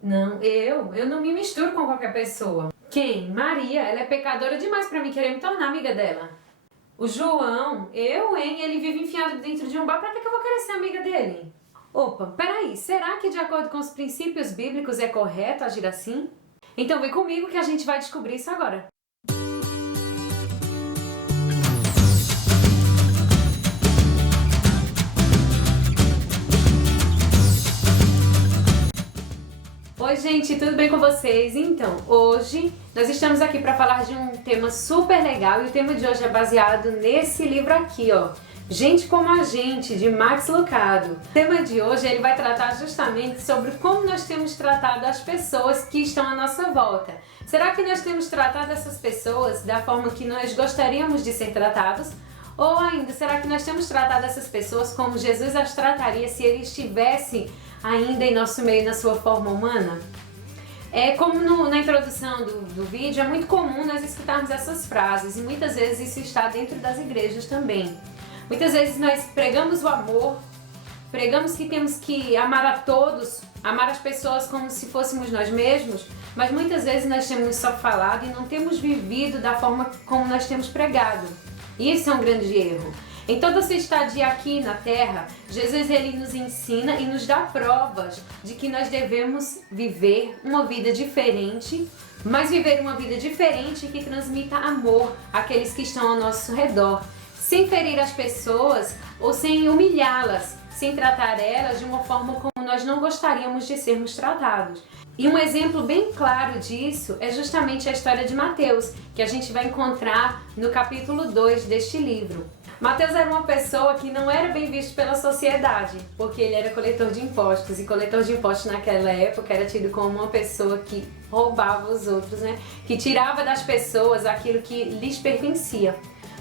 Não, eu não me misturo com qualquer pessoa. Quem? Maria, ela é pecadora demais pra mim querer me tornar amiga dela. O João, ele vive enfiado dentro de um bar, pra que eu vou querer ser amiga dele? Opa, peraí, será que de acordo com os princípios bíblicos é correto agir assim? Então vem comigo que a gente vai descobrir isso agora. Oi gente, tudo bem com vocês? Então, hoje nós estamos aqui para falar de um tema super legal e o tema de hoje é baseado nesse livro aqui, ó. Gente como a Gente, de Max Lucado. O tema de hoje ele vai tratar justamente sobre como nós temos tratado as pessoas que estão à nossa volta. Será que nós temos tratado essas pessoas da forma que nós gostaríamos de ser tratados? Ou ainda, será que nós temos tratado essas pessoas como Jesus as trataria se ele estivesse ainda em nosso meio na sua forma humana? Como na introdução do vídeo, é muito comum nós escutarmos essas frases e muitas vezes isso está dentro das igrejas também. Muitas vezes nós pregamos o amor, pregamos que temos que amar a todos, amar as pessoas como se fôssemos nós mesmos, mas muitas vezes nós temos só falado e não temos vivido da forma como nós temos pregado. E isso é um grande erro. Em toda a sua estadia aqui na Terra, Jesus ele nos ensina e nos dá provas de que nós devemos viver uma vida diferente, mas viver uma vida diferente que transmita amor àqueles que estão ao nosso redor, sem ferir as pessoas ou sem humilhá-las, sem tratar elas de uma forma como nós não gostaríamos de sermos tratados. E um exemplo bem claro disso é justamente a história de Mateus, que a gente vai encontrar no capítulo 2 deste livro. Mateus era uma pessoa que não era bem visto pela sociedade, porque ele era coletor de impostos, e coletor de impostos naquela época era tido como uma pessoa que roubava os outros, né? Que tirava das pessoas aquilo que lhes pertencia.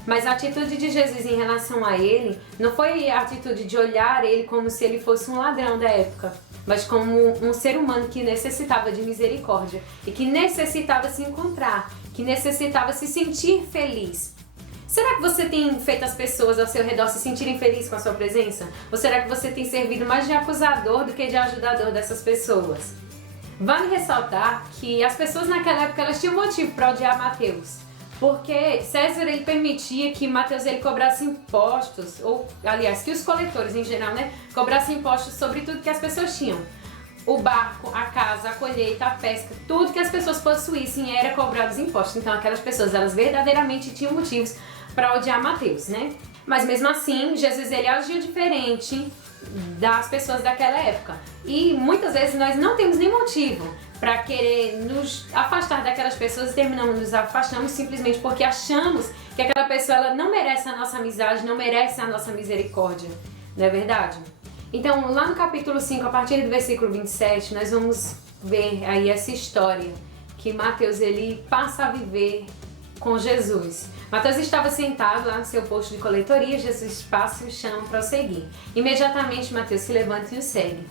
Mas a atitude de Jesus em relação a ele não foi a atitude de olhar ele como se ele fosse um ladrão da época, mas como um ser humano que necessitava de misericórdia e que necessitava se encontrar, que necessitava se sentir feliz. Será que você tem feito as pessoas ao seu redor se sentirem felizes com a sua presença? Ou será que você tem servido mais de acusador do que de ajudador dessas pessoas? Vale ressaltar que as pessoas naquela época elas tinham motivo para odiar Mateus. Porque César ele permitia que Mateus ele cobrasse impostos, ou aliás, que os coletores em geral, né, cobrassem impostos sobre tudo que as pessoas tinham. O barco, a casa, a colheita, a pesca, tudo que as pessoas possuíssem era cobrado os impostos. Então aquelas pessoas, elas verdadeiramente tinham motivos para odiar Mateus, né? Mas mesmo assim, Jesus ele agiu diferente das pessoas daquela época. E muitas vezes nós não temos nem motivo para querer nos afastar daquelas pessoas e terminamos nos afastando simplesmente porque achamos que aquela pessoa ela não merece a nossa amizade, não merece a nossa misericórdia, não é verdade? Então, lá no capítulo 5, a partir do versículo 27, nós vamos ver aí essa história que Mateus ele passa a viver com Jesus. Mateus estava sentado lá no seu posto de coletoria, Jesus passa e o chama para seguir. Imediatamente Mateus se levanta e o segue.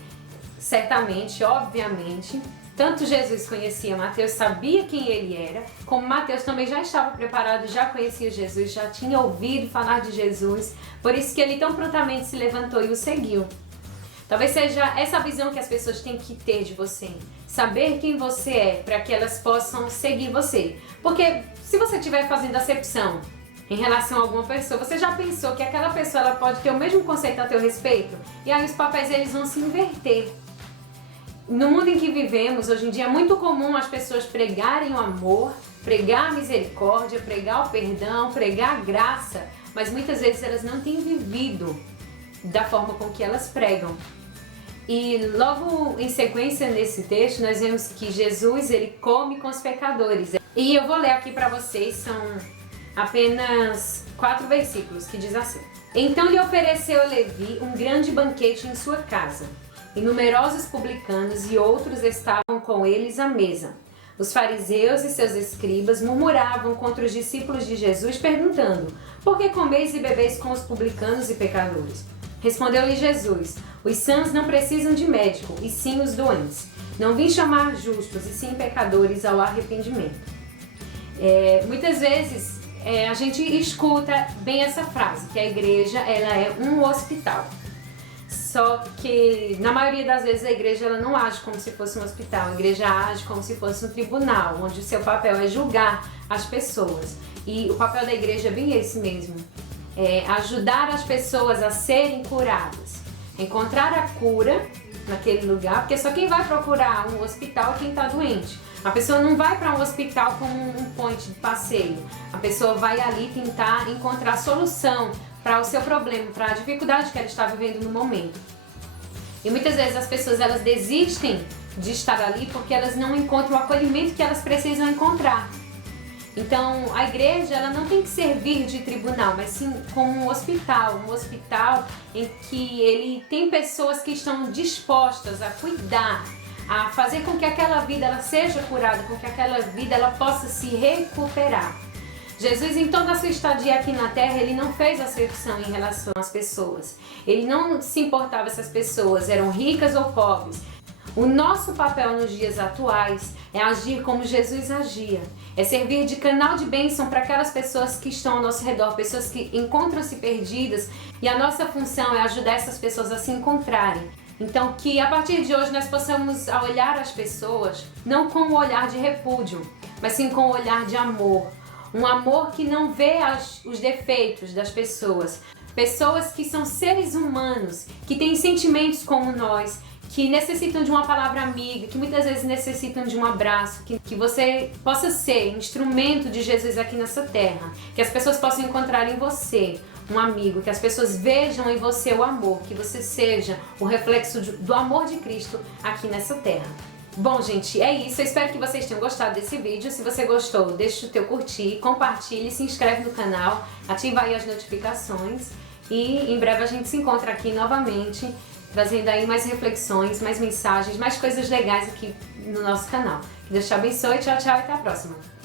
Certamente, obviamente, tanto Jesus conhecia Mateus, sabia quem ele era, como Mateus também já estava preparado, já conhecia Jesus, já tinha ouvido falar de Jesus, por isso que ele tão prontamente se levantou e o seguiu. Talvez seja essa visão que as pessoas têm que ter de você, saber quem você é, para que elas possam seguir você. Porque se você estiver fazendo acepção em relação a alguma pessoa, você já pensou que aquela pessoa ela pode ter o mesmo conceito a teu respeito? E aí os papéis eles vão se inverter. No mundo em que vivemos, hoje em dia é muito comum as pessoas pregarem o amor, pregar a misericórdia, pregar o perdão, pregar a graça, mas muitas vezes elas não têm vivido da forma com que elas pregam. E logo em sequência nesse texto nós vemos que Jesus ele come com os pecadores. E eu vou ler aqui para vocês, são apenas 4 versículos que diz assim: Então lhe ofereceu Levi um grande banquete em sua casa. E numerosos publicanos e outros estavam com eles à mesa. Os fariseus e seus escribas murmuravam contra os discípulos de Jesus, perguntando: Por que comeis e bebeis com os publicanos e pecadores? Respondeu-lhe Jesus: Os sãos não precisam de médico, e sim os doentes. Não vim chamar justos, e sim pecadores ao arrependimento. Muitas vezes a gente escuta bem essa frase, que a igreja ela é um hospital. Só que na maioria das vezes a igreja ela não age como se fosse um hospital, a igreja age como se fosse um tribunal, onde o seu papel é julgar as pessoas. E o papel da igreja é bem esse mesmo, é ajudar as pessoas a serem curadas, encontrar a cura naquele lugar, porque só quem vai procurar um hospital é quem está doente. A pessoa não vai para um hospital como um point de passeio, a pessoa vai ali tentar encontrar solução para o seu problema, para a dificuldade que ela está vivendo no momento. E muitas vezes as pessoas elas desistem de estar ali porque elas não encontram o acolhimento que elas precisam encontrar. Então a igreja ela não tem que servir de tribunal, mas sim como um hospital em que ele tem pessoas que estão dispostas a cuidar, a fazer com que aquela vida ela seja curada, com que aquela vida ela possa se recuperar. Jesus, em toda a sua estadia aqui na Terra, ele não fez acepção em relação às pessoas. Ele não se importava se as pessoas eram ricas ou pobres. O nosso papel nos dias atuais é agir como Jesus agia. É servir de canal de bênção para aquelas pessoas que estão ao nosso redor, pessoas que encontram-se perdidas, e a nossa função é ajudar essas pessoas a se encontrarem. Então, que a partir de hoje nós possamos olhar as pessoas não com o olhar de repúdio, mas sim com o olhar de amor. Um amor que não vê os defeitos das pessoas. Pessoas que são seres humanos, que têm sentimentos como nós, que necessitam de uma palavra amiga, que muitas vezes necessitam de um abraço, que você possa ser instrumento de Jesus aqui nessa terra, que as pessoas possam encontrar em você um amigo, que as pessoas vejam em você o amor, que você seja o reflexo do amor de Cristo aqui nessa terra. Bom, gente, é isso. Eu espero que vocês tenham gostado desse vídeo. Se você gostou, deixa o teu curtir, compartilhe, se inscreve no canal, ativa aí as notificações e em breve a gente se encontra aqui novamente, trazendo aí mais reflexões, mais mensagens, mais coisas legais aqui no nosso canal. Que Deus te abençoe, tchau, tchau e até a próxima.